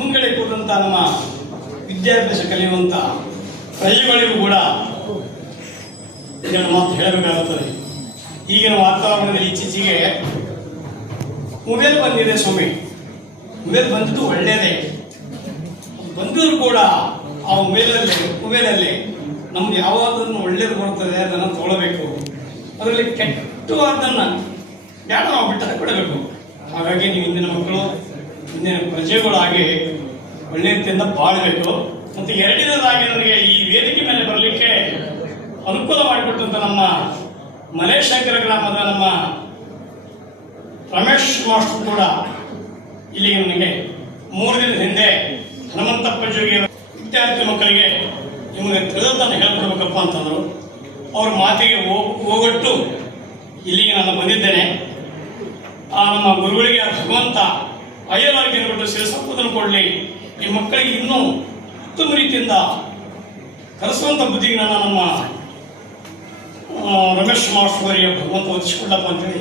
ಮುಂಗಡೆ ಕೂತಂತ ನಮ್ಮ ವಿದ್ಯಾಭ್ಯಾಸ ಕಲಿಯುವಂಥ ಪ್ರಜೆಗಳಿಗೂ ಕೂಡ ಇದನ್ನು ಮಾತು ಹೇಳಬೇಕಾಗುತ್ತದೆ. ಈಗಿನ ವಾತಾವರಣದಲ್ಲಿ ಇತ್ತೀಚೆಗೆ ಮೊಬೈಲ್ ಬಂದಿದೆ ಸ್ವಾಮಿ. ಮೊಬೈಲ್ ಬಂದಿದ್ದು ಒಳ್ಳೆಯದೇ, ಬಂದರೂ ಕೂಡ ಆ ಮೊಬೈಲಲ್ಲಿ ನಮ್ಗೆ ಯಾವುದನ್ನು ಒಳ್ಳೇದು ಬರುತ್ತದೆ ಅದನ್ನು ತಗೊಳ್ಬೇಕು. ಅದರಲ್ಲಿ ಕೆಟ್ಟವಾದನ್ನು ಬೇಡ ನಾವು ಬಿಟ್ಟರೆ ಕೊಡಬೇಕು. ಹಾಗಾಗಿ ನೀವು ಇಂದಿನ ಮಕ್ಕಳು, ಇಂದಿನ ಪ್ರಜೆಗಳಾಗಿ ಒಳ್ಳೆಯ ರೀತಿಯಿಂದ ಬಾಳಬೇಕು. ಮತ್ತು ಎರಡನೇದಾಗಿ ನನಗೆ ಈ ವೇದಿಕೆ ಮೇಲೆ ಬರಲಿಕ್ಕೆ ಅನುಕೂಲ ಮಾಡಿಕೊಟ್ಟಂತ ನಮ್ಮ ಮಲೇಶಂಕರ ಗ್ರಾಮದ ನಮ್ಮ ರಮೇಶ್ ಮಾಸ್ಟರ್ ಕೂಡ ಇಲ್ಲಿಗೆ ನನಗೆ 3 ದಿನದ ಹಿಂದೆ ಹನುಮಂತಪ್ಪ ಜೋಗಿ ವಿದ್ಯಾರ್ಥಿ ಮಕ್ಕಳಿಗೆ ನಿಮಗೆ ತಿಳಿದನ್ನು ಹೇಳ್ಕೊಡ್ಬೇಕಪ್ಪ ಅಂತಂದರು. ಅವ್ರ ಮಾತಿಗೆ ಹೋಗೊಟ್ಟು ಇಲ್ಲಿಗೆ ನಾನು ಬಂದಿದ್ದೇನೆ. ಆ ನಮ್ಮ ಗುರುಗಳಿಗೆ ಭಗವಂತ ಅಯ್ಯರಾಗಿ ಕೊಟ್ಟು ಶಿರಸಪ್ಪದನ್ನು ಕೊಡಲಿ. ಈ ಮಕ್ಕಳಿಗೆ ಇನ್ನೂ ಉತ್ತಮ ರೀತಿಯಿಂದ ಕಲಿಸುವಂಥ ಬುದ್ಧಿಗೆ ನಮ್ಮ ರಮೇಶ್ ಮಾಸ್ಟರ್ ಅವರಿಗೆ ಭಗವಂತ ಒದಿಸಿಕೊಳ್ಳಪ್ಪ ಅಂತೇಳಿ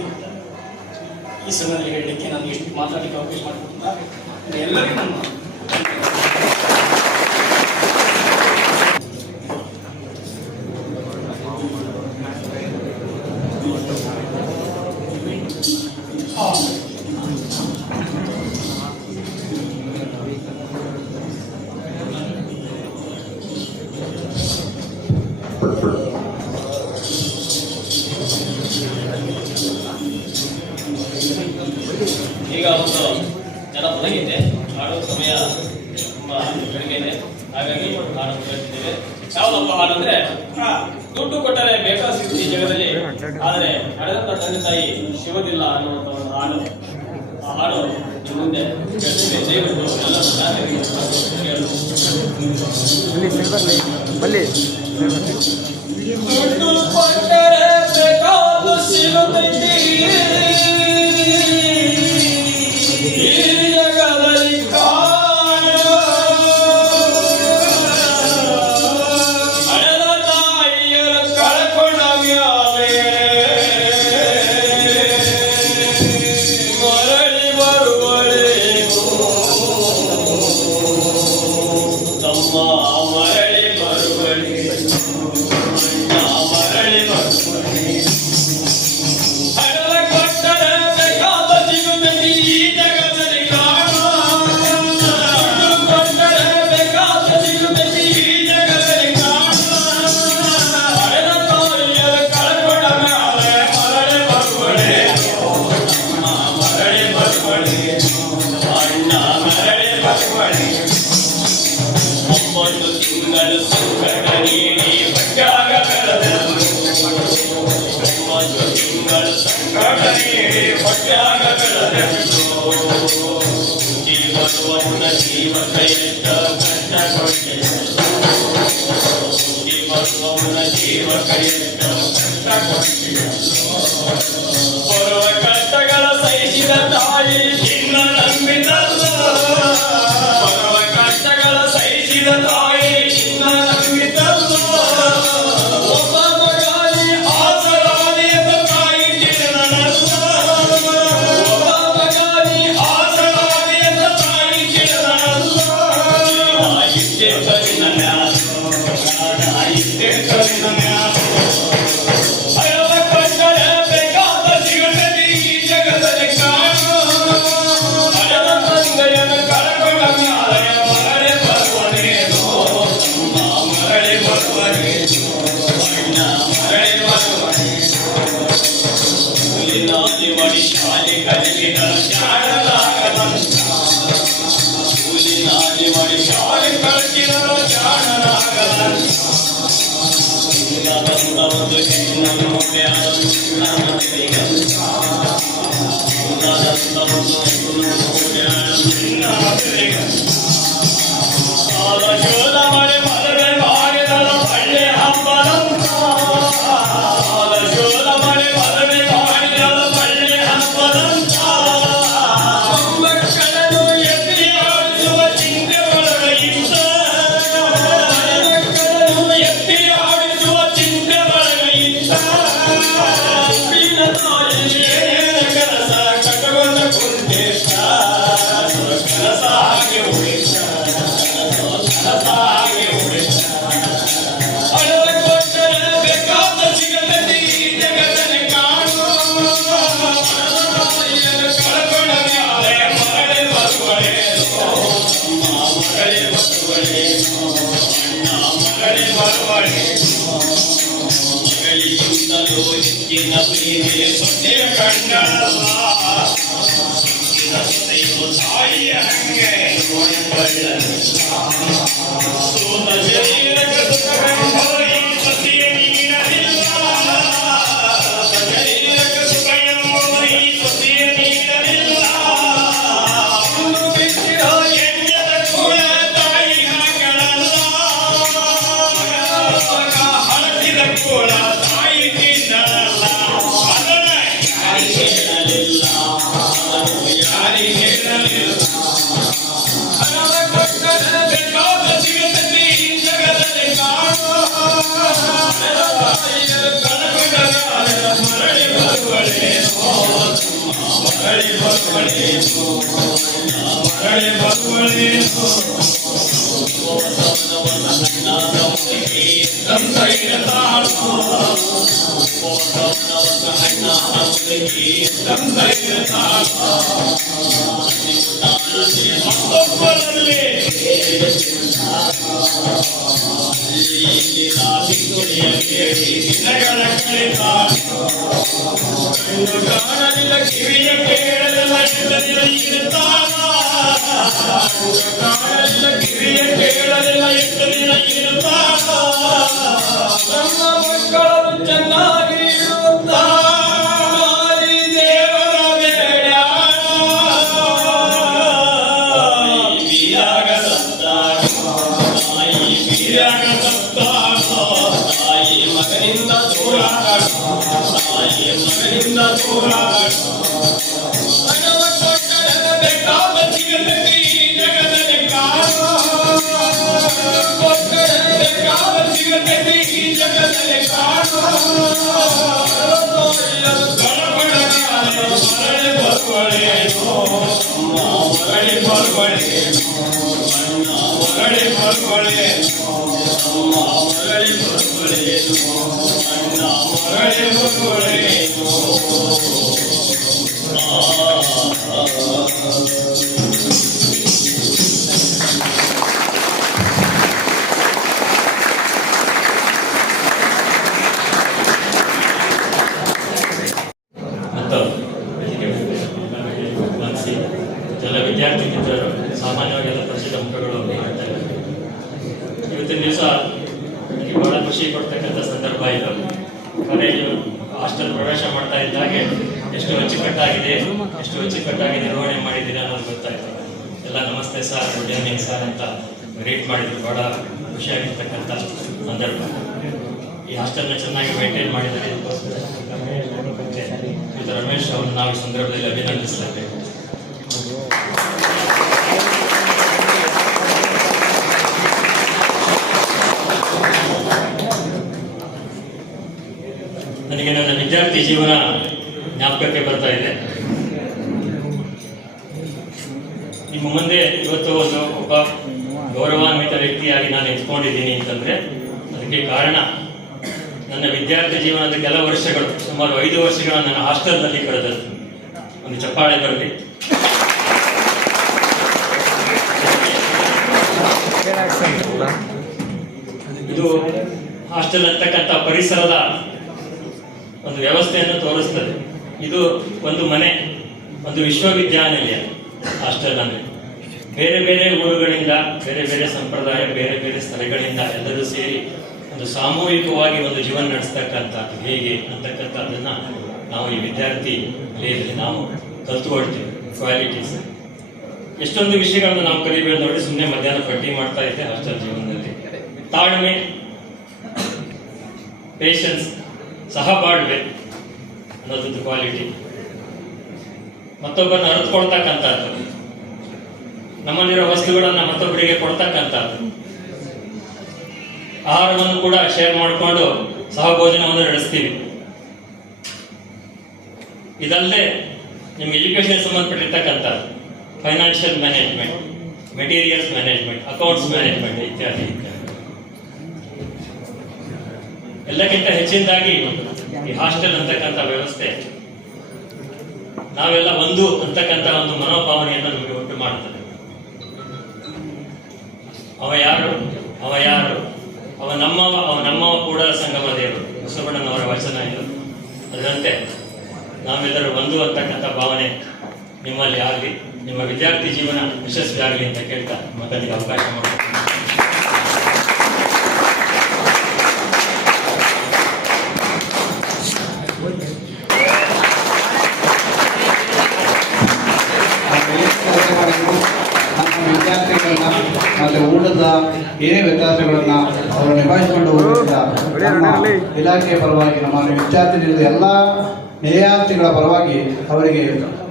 ಈ ಸಮಯದಲ್ಲಿ ಹೇಳಲಿಕ್ಕೆ ನಾನು ಎಷ್ಟು ಮಾತಾಡಲಿಕ್ಕೆ ಅವಕಾಶ ಮಾಡಿಕೊಟ್ಟಿದ್ದ ಎಲ್ಲರಿಗೂ ನನ್ನ ಈಗ ಒಂದು ಜನಪದಗೀತೆ ಹಾಡುವ ಸಮಯ ತುಂಬ ಕಡಿಮೆ ಇದೆ. ಹಾಗಾಗಿ ಹಾಡನ್ನು ಹೇಳ್ತಿದ್ದೇವೆ. ಯಾವುದಪ್ಪ ಹಾಡಂದ್ರೆ, ದುಡ್ಡು ಕೊಟ್ಟರೆ ಬೇಕಾದ ಸಿಗ್ತಿ ಜಗದಲ್ಲಿ, ಆದರೆ ಹಡೆದಂತ ತಂದೆ ತಾಯಿ ಶಿವದಿಲ್ಲ ಅನ್ನುವಂಥ ಒಂದು ಹಾಡು. ಆ ಹಾಡು ಮುಂದೆ ಹೇಳ್ತೇವೆ. ದಯವಿಟ್ಟು ದುಡ್ಡು ಕೊಟ್ಟರೆ ಬೇಕಾದ ಸಿಗುತ್ತೈತಿ ಬರುವ ಕಷ್ಟಗಳ ಸಹಿಸಿದ ತಾಯಿ ನಿನ್ನ ನಂಬಿದಲ್ಲ. ಬರುವ ಕಷ್ಟಗಳ ಸಹಿಸಿದ ತಾಯಿ ನಿನ್ನ ನಂಬಿದಲ್ಲ. ಒಬ್ಬ ಮಗಾಲಿ ಆಸರಾದಿ ಎಂದ ತಾಯಿ ತಿಳಿದನಲ್ಲ. ಒಬ್ಬ ಮಗಾಲಿ ಆಸರಾದಿ ಎಂದ ತಾಯಿ ತಿಳಿದನಲ್ಲ. ಇದ್ದೇ ಕಲಿನ ಮ್ಯಾಲ, ಇದ್ದೇ ಕಲಿನ ಮ್ಯಾಲ. ಶಾಲೆ ಕಲಿಸಿದ ಜಾಣನಾಗದಂತ, ಕೂಲಿನಾದಿ ಮಾಡಿ ಶಾಲೆ ಕಲಿಸಿದರು ಜಾಣನಾಗದಂತ. ಒಂದು ಹೆಣ್ಣನ್ನು ಒಂದು ಶೋಧ ಮಾಡಿ ಮದುವೆ ಮಾಡಿದರು ಒಳ್ಳೆ ಹಬ್ಬದಂತ. ಶೋಧ ಮಾಡಿ ಮದುವೆ ಮಾಡಿದರು ಒಳ್ಳೆ ಹಬ್ಬದಂತ. ಮಕ್ಕಳನ್ನು ಎತ್ತಿ ಆಡಿಸುವ ಚಿಂತೆ ಒಳಗಿಂತ, ಮಕ್ಕಳನ್ನು ಎತ್ತಿ ಆಡಿಸುವ ಚಿಂತೆ ಒಳಗಿಂತ. ಕೆಲಸ ಕಟ್ಟಗೊಂಡ ಕುಂಟೇಶ ಕೆಲಸ ಹಾಗೆ ಹೋಗಿದ್ದ. ಬರುವಳೇನೋ ಅಣ್ಣ ಮರಳಿ ಬರುವಳೇನೋ ಮಗಳಿಗಿಂತಲೂ ಹೆಚ್ಚಿನ ಪ್ರೀತಿ ಸೊಸೆ ಕಂಡಳಲ್ಲ ಸೊಸೆಯು ತಾಯಿಯ ಹಂಗೆ ಸೂತ ಶರೀರಕ್ಕೆ ಸುಖ ಕಂಡು ಈ ಸೊಸೆಯ ನೀಡಲಿಲ್ಲ ಶರೀರಕ್ಕೆ ಸುಖ ಎಂಬುದು ಈ ಸೊಸೆಯ ನೀಡಲಿಲ್ಲ ಒಂದು ಬಿಟ್ಟಿರೋ ಎಣ್ಣೆದ ಕೂಡ ತಾಯಿ ಹಾಗಳಲ್ಲ ಹಳಸಿದ ಕೂಡ ತಾಯಿ ತಿನ್ನಲ್ಲ ಅದನ್ನ ಯಾರಿಗೆ ಹೇಳಲಿಲ್ಲ ಯಾರಿಗೆ ಹೇಳಲಿಲ್ಲ ಹಣದ ಕೊಟ್ಟರೆ ಬೇಕಾದ ಸಿಗುತ್ತದೆ ಈ ಜಗದಲ್ಲಿ ಕಾಣೋ ಮರಳಿ ಬರುವಳೇನೋ ಮರಳಿ ಬರುವಳೇನೋ ಮರಳಿ ಬರುವಳೇನೋ ತಂದೈನ ತಾಳು ತಂದೈನ ತಾಳು ಮತ್ತೊಬ್ಬರಲ್ಲಿ ದಿನಗಳ ಕಳೆದಾಳು ಕಾಣಲಿಲ್ಲ ಕಿವಿಯ ಕೇಳಲಿಲ್ಲ ಇರುತ್ತಾಳ ಕಾಣಲಿಲ್ಲ ಕಿವಿಯ ಕೇಳಲಿಲ್ಲ ಇರುತ್ತಾಳ ನಮ್ಮ ಮಕ್ಕಳನ್ನು ಚೆನ್ನಾಗಿ ಇರುತ್ತಾಳಿ ದೇವರ ಬೇಡ ಬೀರಾಗ ಸತ್ತಾಳೋ ತಾಯಿ ಮಗನಿಂದ ದೂರ ತಾಯಿ ಮಗನಿಂದ ದೂರ ಹಣವ ಕೊಟ್ಟರೆ ಬೇಕಾದ ಸಿಗುತ್ತದೆ ಈ ಜಗದಲ್ಲಿ ಕಾಣೋ ಕೊಟ್ಟರೆ ಬೇಕಾದ ಸಿಗುತ್ತದೆ ಈ ಜಗದಲ್ಲಿ ಕಾಣೋ ಮರಳಿ ಬರುವಳೇನೋ ಮರಳಿ ಬರುವಳೇನೋ ಅಣ್ಣ ಮರಳಿ ಬರುವಳೇನೋ ಮರಳಿ ಬರುವಳೇನೋ ಅಣ್ಣ ಮರಳಿ ಬರುವಳೇನೋ ಎಲ್ಲ ವಿದ್ಯಾರ್ಥಿ ಮಿತ್ರರು ಸಾಮಾನ್ಯವಾಗಿ ಎಲ್ಲ ಪರಿಚಿತ ಮುಖಗಳು ಮಾಡ್ತಾರೆ. ಇವತ್ತಿನ ದಿವಸ ನನಗೆ ಬಹಳ ಖುಷಿ ಕೊಡ್ತಕ್ಕಂಥ ಸಂದರ್ಭ ಇದು. ಕಾಲೇಜು ಹಾಸ್ಟೆಲ್ ಪ್ರವೇಶ ಮಾಡ್ತಾ ಇದ್ದಾಗೆ ಎಷ್ಟು ಅಚ್ಚುಕಟ್ಟಾಗಿದೆ ನಿರ್ವಹಣೆ ಮಾಡಿದ್ದೀರಾ ಅನ್ನೋದು ಗೊತ್ತಾಯ್ತು. ಎಲ್ಲ ನಮಸ್ತೆ ಸರ್, ಗುಡ್ ಈವ್ನಿಂಗ್ ಸರ್ ಅಂತ ಗ್ರೀಟ್ ಮಾಡಿದ್ರು. ಬಹಳ ಖುಷಿಯಾಗಿರ್ತಕ್ಕಂಥ ಸಂದರ್ಭ. ಈ ಹಾಸ್ಟೆಲ್ನ ಚೆನ್ನಾಗಿ ಮೇಂಟೈನ್ ಮಾಡಿದರೆ ಇದಕ್ಕೋಸ್ಕರ ರಮೇಶ್ ಅವರನ್ನು ನಾವು ಈ ಸಂದರ್ಭದಲ್ಲಿ ಅಭಿನಂದಿಸಲೇಬೇಕು. ನನಗೆ ನನ್ನ ವಿದ್ಯಾರ್ಥಿ ಜೀವನ ಜ್ಞಾಪಕಕ್ಕೆ ಬರ್ತಾ ಇದೆ. ನಿಮ್ಮ ಮುಂದೆ ಇವತ್ತು ಒಬ್ಬ ಗೌರವಾನ್ವಿತ ವ್ಯಕ್ತಿಯಾಗಿ ನಾನು ನಿಂತ್ಕೊಂಡಿದ್ದೀನಿ ಅಂತಂದ್ರೆ ಅದಕ್ಕೆ ಕಾರಣ ನನ್ನ ವಿದ್ಯಾರ್ಥಿ ಜೀವನದ ಕೆಲ ವರ್ಷಗಳು, ಸುಮಾರು 5 ವರ್ಷಗಳ ನನ್ನ ಹಾಸ್ಟೆಲ್ನಲ್ಲಿ ಕಳೆದದ್ದು. ಒಂದು ಚಪ್ಪಾಳೆ ಬರಲಿ. ಇದು ಹಾಸ್ಟೆಲ್ ಅಂತಕ್ಕಂಥ ಪರಿಸರದ ಒಂದು ವ್ಯವಸ್ಥೆಯನ್ನು ತೋರಿಸ್ತದೆ. ಇದು ಒಂದು ಮನೆ, ಒಂದು ವಿಶ್ವವಿದ್ಯಾನಿಲಯ. ಹಾಸ್ಟೆಲ್ ಅಂದ್ರೆ ಬೇರೆ ಬೇರೆ ಊರುಗಳಿಂದ, ಬೇರೆ ಬೇರೆ ಸಂಪ್ರದಾಯ, ಬೇರೆ ಬೇರೆ ಸ್ಥಳಗಳಿಂದ ಎಲ್ಲರೂ ಸೇರಿ ಒಂದು ಸಾಮೂಹಿಕವಾಗಿ ಒಂದು ಜೀವನ ನಡೆಸ್ತಕ್ಕಂಥದ್ದು ಹೇಗೆ ಅಂತಕ್ಕಂಥದ್ದನ್ನ ನಾವು ಈ ವಿದ್ಯಾರ್ಥಿ ನಿಲಯದಲ್ಲಿ ನಾವು ಕಲ್ತುಕೊಳ್ತೀವಿ. ಕ್ವಾಲಿಟೀಸ್ ಎಷ್ಟೊಂದು ವಿಷಯಗಳನ್ನು ನಾವು ಕಲಿಬೇಕು ನೋಡಿ. ಸುಮ್ಮನೆ ಮಧ್ಯಾಹ್ನ ಪಟ್ಟಿ ಮಾಡ್ತಾ ಇದ್ದೆ. ಹಾಸ್ಟೆಲ್ ಜೀವನದಲ್ಲಿ ತಾಳ್ಮೆ, ಪೇಷನ್ಸ್, ಸಹಬಾಳ್ವೆ ಅನ್ನೋದೊಂದು ಕ್ವಾಲಿಟಿ. ಮತ್ತೊಬ್ಬರನ್ನ ಅರಿತುಕೊಳ್ತಕ್ಕಂಥದ್ದು, ನಮ್ಮಲ್ಲಿರೋ ವಸ್ತುಗಳನ್ನ ಮತ್ತೊಬ್ಬರಿಗೆ ಕೊಡ್ತಕ್ಕಂಥದ್ದು, ಆಹಾರವನ್ನು ಕೂಡ ಶೇರ್ ಮಾಡಿಕೊಂಡು ಸಹಭೋಜನವನ್ನು ನಡೆಸ್ತೀವಿ. ಇದಲ್ಲದೆ ನಿಮ್ಗೆ ಎಜುಕೇಶನ್ ಸಂಬಂಧಪಟ್ಟಿರ್ತಕ್ಕಂಥದ್ದು financial management, materials management, accounts management ಇತ್ಯಾದಿ ಇತ್ಯಾದಿ. ಎಲ್ಲಕ್ಕಿಂತ ಹೆಚ್ಚಿನದಾಗಿ ಈ ಹಾಸ್ಟೆಲ್ ಅಂತಕ್ಕಂಥ ವ್ಯವಸ್ಥೆ ನಾವೆಲ್ಲ ಒಂದು ಅಂತಕ್ಕಂಥ ಒಂದು ಮನೋಭಾವನೆಯನ್ನು ನಮಗೆ ಉಂಟು ಮಾಡ್ತದೆ. ಅವ ಯಾರು ಅವ ನಮ್ಮವ ಕೂಡ ಸಂಗಮ ದೇವರು, ಬಸವಣ್ಣನವರ ವಚನ ಇದು. ಅದರಂತೆ ನಾವೆಲ್ಲರೂ ಒಂದು ಅಂತಕ್ಕಂಥ ಭಾವನೆ ನಿಮ್ಮಲ್ಲಿ ಆಗಲಿ, ನಿಮ್ಮ ವಿದ್ಯಾರ್ಥಿ ಜೀವನ ಯಶಸ್ವಿ ಆಗಲಿ ಅಂತ ಕೇಳ್ತಾ ಮಕ್ಕಳಿಗೆ ಅವಕಾಶ ಮಾಡ್ತೀನಿ. ವಿದ್ಯಾರ್ಥಿಗಳನ್ನ ಮತ್ತೆ ಊಟದ ಏನೇ ವ್ಯತ್ಯಾಸಗಳನ್ನ ಅವರು ನಿಭಾಯಿಸಿಕೊಂಡು ಹೋಗುತ್ತಿದ್ದ ನಮ್ಮ ಇಲಾಖೆಯ ಪರವಾಗಿ, ನಮ್ಮ ವಿದ್ಯಾರ್ಥಿಗಳಿಂದ ಎಲ್ಲ ವಿದ್ಯಾರ್ಥಿಗಳ ಪರವಾಗಿ ಅವರಿಗೆ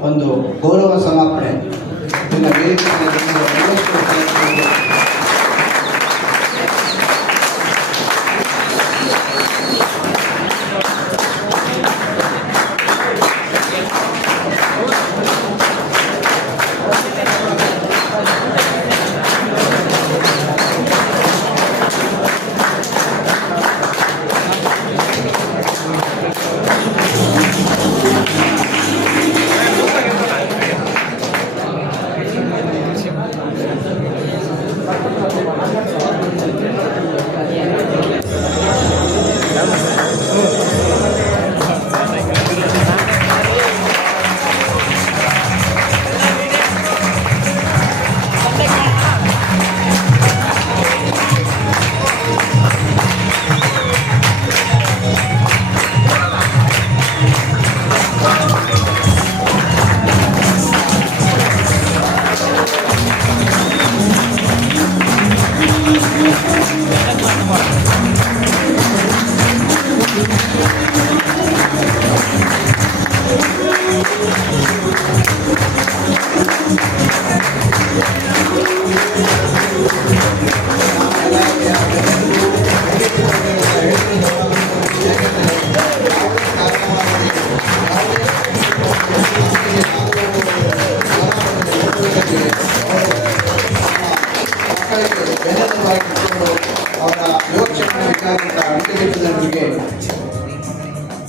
ಒಂದು ಗೌರವ ಸಮರ್ಪಣೆ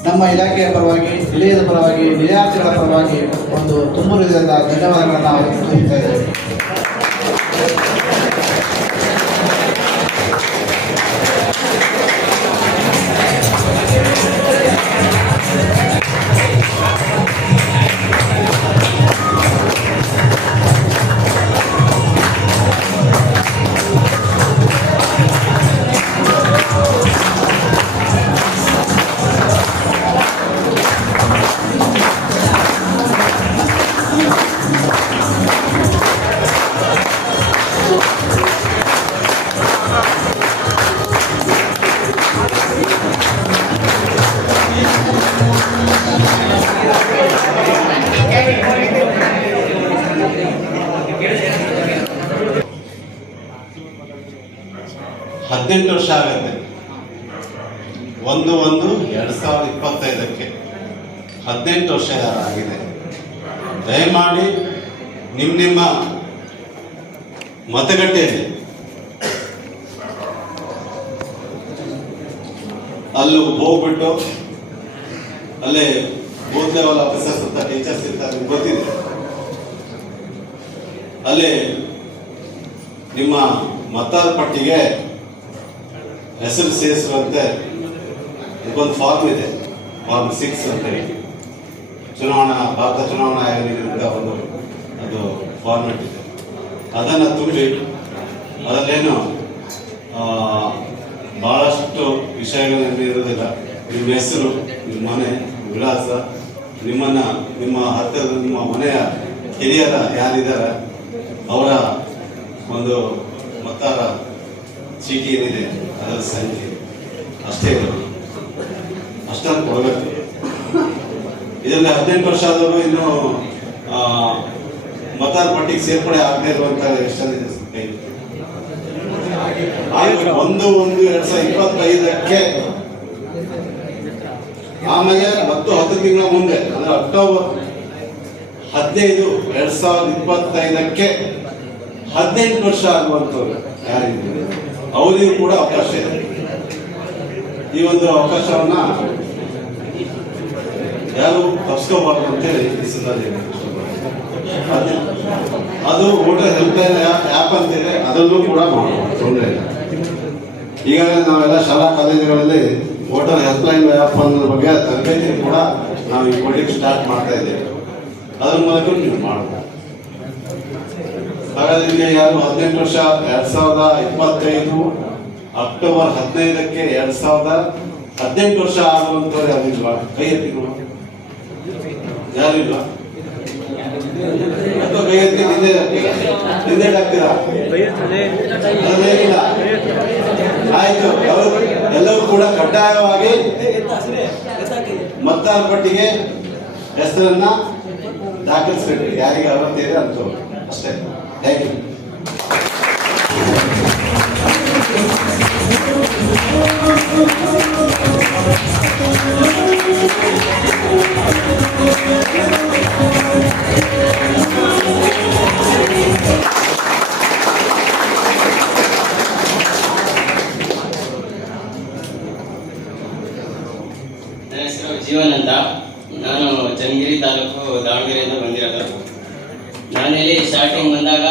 ನಮ್ಮ ಇಲಾಖೆಯ ಪರವಾಗಿ, ನಿಲಯದ ಪರವಾಗಿ, ವಿದ್ಯಾರ್ಥಿಗಳ ಪರವಾಗಿ ಒಂದು ತುಂಬ ಹೃದಯದ ಧನ್ಯವಾದಗಳನ್ನು ನಾವು ತಿಳಿಸ್ತಾ ಇದ್ದೇವೆ. ಹದಿನೆಂಟು ವರ್ಷ ಆಗುತ್ತೆ. 1/1/2025 18 ವರ್ಷ ಆಗಿದೆ. ದಯಮಾಡಿ ನಿಮ್ಮ ಮತಗಟ್ಟೆಯಲ್ಲಿ ಅಲ್ಲೂ ಹೋಗ್ಬಿಟ್ಟು ಅಲ್ಲೇ ಬೂತ್ ಲೆವೆಲ್ ಆಫೀಸರ್ಸ್ ಅಂತ ಟೀಚರ್ಸ್ ಇರ್ತಾರೆ, ಗೊತ್ತಿದೆ. ಅಲ್ಲೇ ನಿಮ್ಮ ಮತದಾರ ಪಟ್ಟಿಗೆ ಹೆಸರು ಸೇರಿಸುವಂತೆ ಇದೊಂದು ಫಾರ್ಮ್ ಇದೆ, ಫಾರ್ಮ್ 6 ಅಂತ ಹೇಳಿ ಭಾರತ ಚುನಾವಣಾ ಆಯೋಗದಿಂದ ಒಂದು ಅದು ಫಾರ್ಮೆಟ್ ಇದೆ. ಅದನ್ನು ತುಂಬಿ ಅದರಲ್ಲೇನು ಬಹಳಷ್ಟು ವಿಷಯಗಳಲ್ಲಿ ಇರೋದಿಲ್ಲ. ನಿಮ್ಮ ಹೆಸರು, ನಿಮ್ಮ ಮನೆ ವಿಳಾಸ, ನಿಮ್ಮ ಹತ್ತಿರದ ನಿಮ್ಮ ಮನೆಯ ಹಿರಿಯರ ಯಾರಿದ್ದಾರೆ ಅವರ ಒಂದು ಮತದಾರ ಚೀಟಿ ಏನಿದೆ ಅದರ ಸಂಖ್ಯೆ ಅಷ್ಟೇ ಇರೋದು, ಅಷ್ಟನ್ನು ಕೊಡಬೇಕು. ಇದರಲ್ಲಿ 18 ವರ್ಷ ಆದವರು ಇನ್ನು ಮತದಾರ ಪಟ್ಟಿಗೆ ಸೇರ್ಪಡೆ ಆಗದೇ ಇರುವಂತ ಎಷ್ಟೊಂದಿದೆ. 1/1/2025 ಆಮೇಲೆ ಮತ್ತು 10 ತಿಂಗಳ ಮುಂದೆ ಅಂದ್ರೆ ಅಕ್ಟೋಬರ್ 15, 2025 18 ವರ್ಷ ಆಗುವಂಥವ್ರು ಯಾರಿದ್ದಾರೆ ಅವರಿಗೂ ಕೂಡ ಅವಕಾಶ ಇದೆ. ಈ ಒಂದು ಅವಕಾಶವನ್ನ ಯಾರು ತಪ್ಪಿಸ್ಕೋಬಾರ್ದು ಅಂತೇಳಿ ಈ ಸಂದರ್ಭದಲ್ಲಿ ಅದು ವೋಟರ್ ಹೆಲ್ಪ್ಲೈನ್ ಆ್ಯಪ್ ಅಂತಿದೆ, ಅದನ್ನು ಕೂಡ ಮಾಡಬಹುದು, ತೊಂದರೆ ಇಲ್ಲ. ಈಗಾಗಲೇ ನಾವೆಲ್ಲ ಶಾಲಾ ಕಾಲೇಜುಗಳಲ್ಲಿ ವೋಟರ್ ಹೆಲ್ಪ್ಲೈನ್ ಆ್ಯಪ್ ಅನ್ನೋ ಬಗ್ಗೆ ತರಬೇತಿ ಕೂಡ ನಾವು ಈ ಕೊಡ್ಲಿಕ್ಕೆ ಸ್ಟಾರ್ಟ್ ಮಾಡ್ತಾ ಇದ್ದೇವೆ. ಅದ್ರ ಮೂಲಕ ನೀವು ಮಾಡಬಹುದು. ಹಾಗಾದ್ರೆ ಇಲ್ಲಿ ಯಾರು 18 ವರ್ಷ 2025 ಅಕ್ಟೋಬರ್ 15ಕ್ಕೆ 2018 ವರ್ಷ ಆಗುವಂಥವ್ರು ಯಾರಿಲ್ವಾ? ಕೈ ಎತ್ತಿ ನೋಡು. ಯಾರಿಲ್ವಾ? ಅಥವಾ ಕೈ ಎತ್ತಿ ಹಿಂದೆ ಹಾಕ್ತೀರಾ? ಅದೇನಿಲ್ಲ. ಆಯ್ತು, ಎಲ್ಲರೂ ಕೂಡ ಕಡ್ಡಾಯವಾಗಿ ಮತದಾರ ಪಟ್ಟಿಗೆ ಹೆಸರನ್ನ ದಾಖಲಿಸಬೇಕು. ಯಾರಿಗೆ ಅರ್ಹತೆ ಇದೆ ಅಂತ ಅಷ್ಟೇ. Thank you. ನನ್ನ ಹೆಸರು ಜೀವನ್ ಅಂತ. ನಾನು ಚನ್ನಗಿರಿ ತಾಲೂಕು ದಾವಣಗೆರೆಯಿಂದ ಬಂದಿರೋದು. ನಾನಿಲ್ಲಿ ಸ್ಟಾರ್ಟಿಂಗ್ ಬಂದಾಗ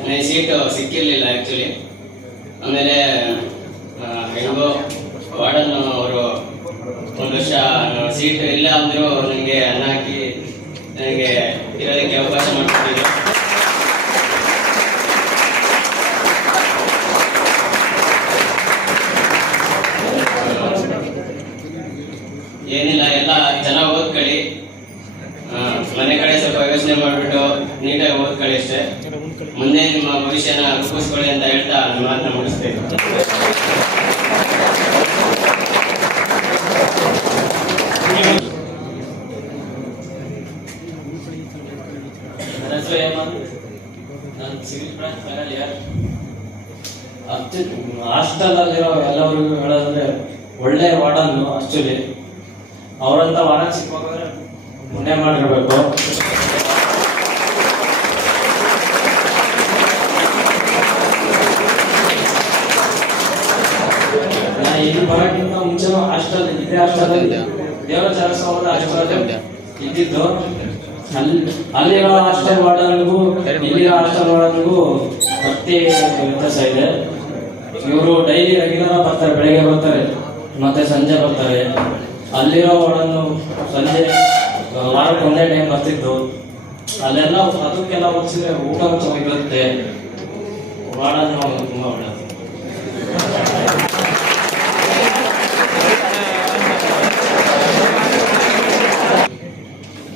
ನನಗೆ ಸೀಟ್ ಸಿಕ್ಕಿರಲಿಲ್ಲ ಆ್ಯಕ್ಚುಲಿ. ಆಮೇಲೆ ಹೆಂಗೋ ವಾರ್ಡನ್ ಅವರು ಒಂದು ವರ್ಷ ಸೀಟ್ ಇಲ್ಲ ಅಂದರೂ ನನಗೆ ಅನ್ನ ಹಾಕಿ ನನಗೆ ಇರೋದಕ್ಕೆ ಅವಕಾಶ ಮಾಡಿಕೊಟ್ಟಿದ್ರು. ಏನಿಲ್ಲ, ಎಲ್ಲ ಚೆನ್ನಾಗಿ ಓದ್ಕೊಳ್ಳಿ, ಮನೆ ಕಡೆ ಸ್ವಲ್ಪ ಯೋಚನೆ ಮಾಡಿಬಿಟ್ಟು ನೀಟಾಗಿ ಓದ್ಕೊಳ್ಳಿ ಅಷ್ಟೇ. ಮುಂದೆ ನಿಮ್ಮ ಭವಿಷ್ಯನ ರೂಪಿಸ್ಕೊಳ್ಳಿ ಅಂತ ಹೇಳ್ತಾ ನನ್ನ ಮಾತನ್ನ ಮುಗಿಸ್ತೇನೆ. ನನ್ನ ಹೆಸರು ಹೇಮಂತ್. ನಾನು civil branch final year. Hostel ಅಲ್ಲಿರೋ ಎಲ್ಲರಿಗೂ ಹೇಳೋದಂದ್ರೆ ಒಳ್ಳೆ ವಾರ್ಡನ್ನು ಆಕ್ಚುಲಿ ಅವರಂತ ವಾರ್ಡನ್ ಸಿಕ್ಕೋದ್ರೆ ಪುಣ್ಯ ಮಾಡಿರ್ಬೇಕು. ನಾನು ಇಲ್ಲಿ ಬರೋಕ್ಕಿಂತ ಮುಂಚೆ ಹಾಸ್ಟೆಲ್ ಇದೇ ಹಾಸ್ಟೆಲ್ ದೇವಚಾರ ಸೌಧ ಹಾಸ್ಟೆಲ್ ಇದ್ದಿದ್ದು. ಅಲ್ಲಿರೋ ಹಾಸ್ಟೆಲ್ ವಾರ್ಡನ್ಗೂ ಇಲ್ಲಿರೋ ಹಾಸ್ಟೆಲ್ ವಾರ್ಡನ್ಗೂ ಮತ್ತೆ ವ್ಯತ್ಯಾಸ ಇದೆ. ಇವರು ಡೈಲಿ ರೆಗ್ಯುಲರ್ ಬರ್ತಾರೆ, ಬೆಳಗ್ಗೆ ಬರ್ತಾರೆ ಮತ್ತೆ ಸಂಜೆ ಬರ್ತಾರೆ. ಅಲ್ಲಿರೋ ವಾರ್ಡನ್ನು ಸಂಜೆ ವಾರಕ್ಕೆ ಒಂದೇ ಟೈಮ್ ಬರ್ತಿತ್ತು. ಅಲ್ಲೆಲ್ಲ ಅದಕ್ಕೆಲ್ಲ ಹೋಲಿಸಿದ್ರೆ ಊಟ ಚೆನ್ನಾಗಿರುತ್ತೆ. ವಾರ್ಡನ್ನು ತುಂಬಾ ಒಳ್ಳೆಯದು.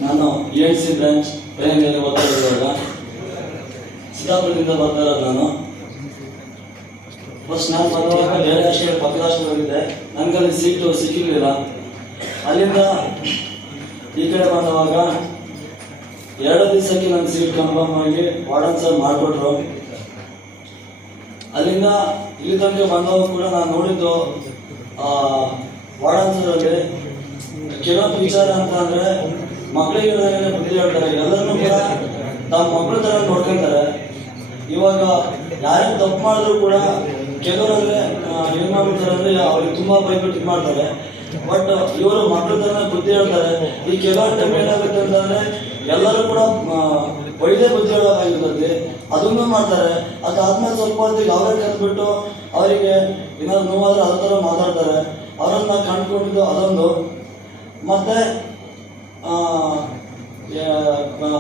ನಾನು UNC ಬ್ರಾಂಚ್ ಬೆಳಗ್ಗೆ ಓದ್ತಾ ಇರುವಾಗ ಸಿದ್ದಾಪುರದಿಂದ ಬರ್ತಾ ಇರೋದು ನಾನು. ಫಸ್ಟ್ ನಾನು ಬರುವಾಗ ಬೇರೆ ಹಾಸ್ಟೆಲ್ ಪಕ್ಕದ ಹಾಸ್ಟೆಲ್ ಹೋಗಿದ್ದೆ. ನನಗಲ್ಲಿ ಸೀಟು ಸಿಕ್ಕಿರಲಿಲ್ಲ. ಅಲ್ಲಿಂದ ಈ ಕಡೆ ಬಂದವಾಗ 2 ದಿವಸಕ್ಕೆ ನನ್ನ ಸೀಟ್ ಕನ್ಫರ್ಮ್ ಆಗಿ ವಾರ್ಡನ್ ಸರ್ ಮಾಡಿಕೊಟ್ರು. ಅಲ್ಲಿಂದ ಇಲ್ಲಿ ತನಕ ಬಂದವಾಗ ಕೂಡ ನಾನು ನೋಡಿದ್ದು ವಾರ್ಡನ್ ಸರ್ ಅಲ್ಲಿ ಕೆಲವೊಂದು ವಿಚಾರ ಅಂತ ಅಂದ್ರೆ ಮಕ್ಕಳಿಗೆ ಬುದ್ಧಿ ಹೇಳ್ತಾರೆ. ಎಲ್ಲರನ್ನೂ ಕೂಡ ನಮ್ಮ ಮಕ್ಕಳ ತರ ನೋಡ್ಕೊಂತಾರೆ. ಇವಾಗ ಯಾರು ತಪ್ಪು ಮಾಡಿದ್ರು ಕೂಡ ಕೆಲವರಂದ್ರೆ ಏನ್ ಮಾಡ್ಬಿಡ್ತಾರೆ ಅಂದ್ರೆ ಅವ್ರಿಗೆ ತುಂಬಾ ಬೈಬಿಟ್ಟು ಇದು ಮಾಡ್ತಾರೆ. ಬಟ್ ಇವರು ಮಕ್ಕಳ ತರ ಬುದ್ಧಿ ಹೇಳ್ತಾರೆ. ಈ ಕೆಲವೊಂದು ಟೈಮ್ ಏನಾಗುತ್ತೆ ಅಂತಂದ್ರೆ ಎಲ್ಲರೂ ಕೂಡ ಒಳ್ಳೆ ಬುದ್ಧಿ ಹೇಳೋದಾಗಿರ್ತದೆ, ಅದನ್ನು ಮಾಡ್ತಾರೆ. ಅದಾದ್ಮೇಲೆ ಸ್ವಲ್ಪ ಹೊತ್ತಿಗೆ ಅವರೇ ಕಲ್ತ್ಬಿಟ್ಟು ಅವರಿಗೆ ಏನಾದ್ರು ನೋವಾದ್ರೆ ಅದ ಥರ ಮಾತಾಡ್ತಾರೆ. ಅವರನ್ನ ಕಂಡುಕೊಂಡಿದ್ದು ಅದೊಂದು. ಮತ್ತೆ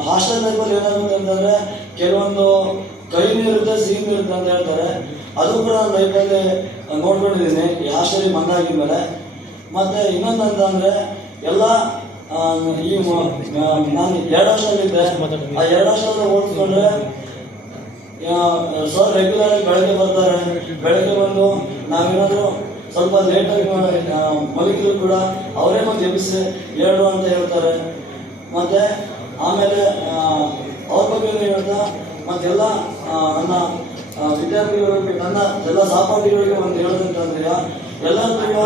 ಹಾಸ್ಟೆಲ್ ಲೈಫಲ್ಲಿ ಏನಾಗುತ್ತೆ ಅಂತಂದ್ರೆ ಕೆಲವೊಂದು ಕಹಿನೂ ಇರುತ್ತೆ, ಸಿಹಿನೂ ಇರುತ್ತೆ ಅಂತ ಹೇಳ್ತಾರೆ. ಅದು ಕೂಡ ನಾನು ಲೈಫಲ್ಲಿ ನೋಡ್ಕೊಂಡಿದ್ದೀನಿ ಈ ಹಾಸ್ಟೆಲಿಗೆ ಬಂದಾಗಿದ್ಮೇಲೆ. ಮತ್ತೆ ಇನ್ನೊಂದು ಅಂತಂದ್ರೆ ಎಲ್ಲ ಈ ನಾನು 2 ಹಾಸ್ಟೆಲಿದ್ದೆ. ಆ 2 ಹಾಸ್ಟೆಲ್ ಓದಿಸ್ಕೊಂಡ್ರೆ ಸರ್ ರೆಗ್ಯುಲರ್ ಆಗಿ ಬೆಳಗ್ಗೆ ಬರ್ತಾರೆ. ಬೆಳಗ್ಗೆ ಬಂದು ನಾವೇನಾದ್ರು ಸ್ವಲ್ಪ ಲೇಟಾಗಿ ಮಲಗಿದ್ರು ಕೂಡ ಅವರೇ ಒಂದು ಎಬ್ಬಿಸಿ ಹೇಳು ಅಂತ ಹೇಳ್ತಾರೆ. ಮತ್ತೆ ಆಮೇಲೆ ಅವ್ರ ಬಗ್ಗೆ ಹೇಳ್ತಾ ಮತ್ತೆಲ್ಲ ನನ್ನ ವಿದ್ಯಾರ್ಥಿಗಳಿಗೆ, ನನ್ನ ಎಲ್ಲ ಸಹಪಾಠಿಗಳಿಗೆ ಒಂದು ಹೇಳೋದಂತಂದ್ರೆ ಎಲ್ಲರೂ ಕೂಡ